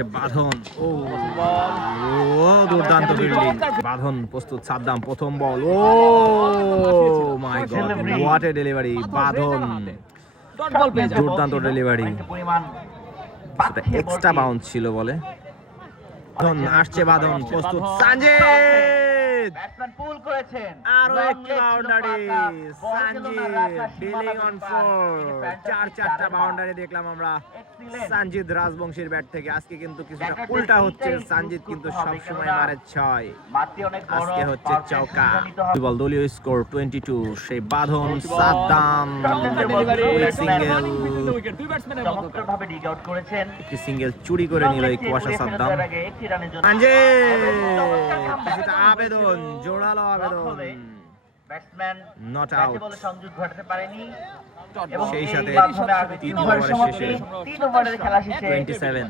আসছে বাঁধন। ও দুর্দান্ত ফিল্ডিং। বাঁধন প্রস্তুত, সাদ্দাম প্রথম বল। ও মাই গড, হোয়াট এ ডেলিভারি! বাঁধন দুর্দান্ত ডেলিভারি। এক্সট্রা বাউন্স ছিল বলে। বাঁধন আসছে, বাঁধন প্রস্তুত, সানজিদ ব্যাটসম্যান পুল করেছেন, আরো একটি বাউন্ডারি। Sanjid dealing on 4। চারটা বাউন্ডারি দেখলাম আমরা সানজিদ রাজবংশীর ব্যাট থেকে। আজকে কিন্তু কিছুটা উল্টা হচ্ছে, সানজিদ কিন্তু সবসময় মারে 6, আজকে হচ্ছে চৌকা। বল দলীয় স্কোর 22। সেই বাঁধন, সাদ্দাম সিঙ্গেল, চমৎকারভাবে ডিগ আউট করেছেন। একটি সিঙ্গেল চুরি করে নিল এই কুয়াশা সাদ্দাম। একটি রানের জন্য কিছুটা আবেদন, জোরালো আবেদন, ব্যাটসম্যান নট ব্যাটে আউট। বলে সংযোগ ঘটাতে পারেনি এবং সেই সাথে এই মাধ্যমে 3 ওভারের শেষে 3 ওভারের খেলা শেষে 27